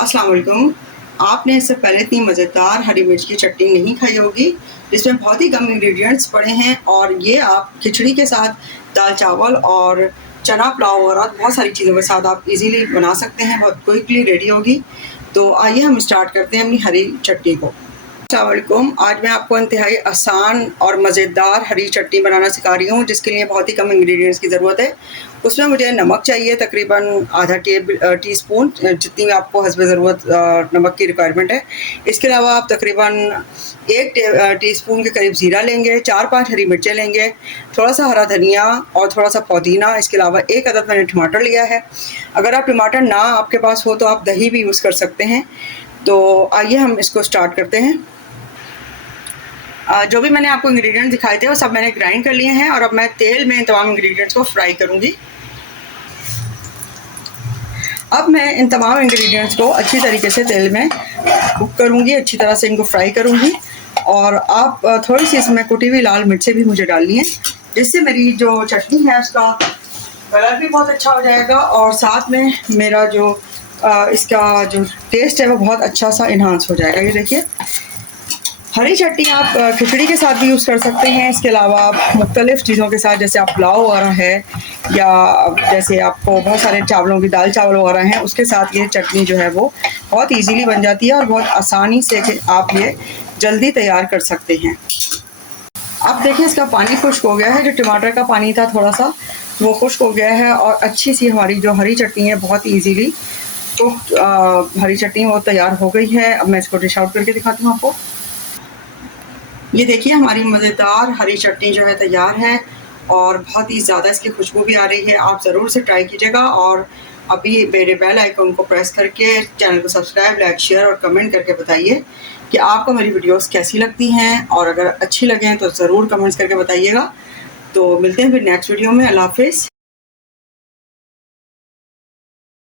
अस्सलाम वालेकुम। आपने इससे पहले इतनी मज़ेदार हरी मिर्च की चटनी नहीं खाई होगी, जिसमें बहुत ही कम इंग्रेडिएंट्स पड़े हैं और ये आप खिचड़ी के साथ, दाल चावल और चना पुलाव और बहुत सारी चीज़ों के साथ आप इजीली बना सकते हैं, बहुत क्विकली रेडी होगी। तो आइए हम स्टार्ट करते हैं अपनी हरी चटनी को। अस्सलाम वालेकुम। आज मैं आपको इंतहाई आसान और मज़ेदार हरी चटनी बनाना सिखा रही हूँ, जिसके लिए बहुत ही कम इंग्रेडिएंट्स की ज़रूरत है। उसमें मुझे नमक चाहिए, तकरीबन आधा टीस्पून, जितनी भी आपको हस्बे ज़रूरत नमक की रिक्वायरमेंट है। इसके अलावा आप तकरीबन 1 टीस्पून के करीब ज़ीरा लेंगे, 4-5 हरी मिर्चें लेंगे, थोड़ा सा हरा धनिया और थोड़ा सा पुदीना। इसके अलावा 1 अदद मैंने टमाटर लिया है। अगर आप टमाटर ना आपके पास हो तो आप दही भी यूज़ कर सकते हैं। तो आइए हम इसको स्टार्ट करते हैं। जो भी मैंने आपको इंग्रेडिएंट्स दिखाए थे वो सब मैंने ग्राइंड कर लिए हैं और अब मैं तेल में इन तमाम इंग्रेडिएंट्स को फ्राई करूँगी। अब मैं इन तमाम इंग्रेडिएंट्स को अच्छी तरीके से तेल में कुक करूँगी, अच्छी तरह से इनको फ्राई करूँगी। और आप थोड़ी सी इसमें कुटी हुई लाल मिर्चें भी मुझे डालनी है, जिससे मेरी जो चटनी है उसका कलर भी बहुत अच्छा हो जाएगा और साथ में मेरा जो इसका जो टेस्ट है वो बहुत अच्छा सा इन्हांस हो जाएगा। ये देखिए, हरी चटनी आप खिचड़ी के साथ भी यूज़ कर सकते हैं। इसके अलावा आप मुख्तलिफ़ चीज़ों के साथ, जैसे आप पुलाव वगैरह है या जैसे आपको बहुत सारे चावलों की दाल चावल वगैरह हैं, उसके साथ ये चटनी जो है वो बहुत इजीली बन जाती है और बहुत आसानी से आप ये जल्दी तैयार कर सकते हैं। अब देखिए, इसका पानी खुश्क हो गया है। जो टमाटर का पानी था थोड़ा सा, वो खुश्क हो गया है और अच्छी सी हमारी जो हरी चटनी है बहुत ईजीली कुक हरी चटनी वो तैयार हो गई है। अब मैं इसको डिश आउट करके दिखाती हूँ आपको। ये देखिए, हमारी मज़ेदार हरी चटनी जो है तैयार है और बहुत ही ज़्यादा इसकी खुशबू भी आ रही है। आप ज़रूर से ट्राई कीजिएगा और अभी मेरे बेल आइकन को प्रेस करके चैनल को सब्सक्राइब, लाइक, शेयर और कमेंट करके बताइए कि आपको मेरी वीडियोस कैसी लगती हैं और अगर अच्छी लगें तो ज़रूर कमेंट्स करके बताइएगा। तो मिलते हैं फिर नेक्स्ट वीडियो में। अल्लाह हाफ़िज़।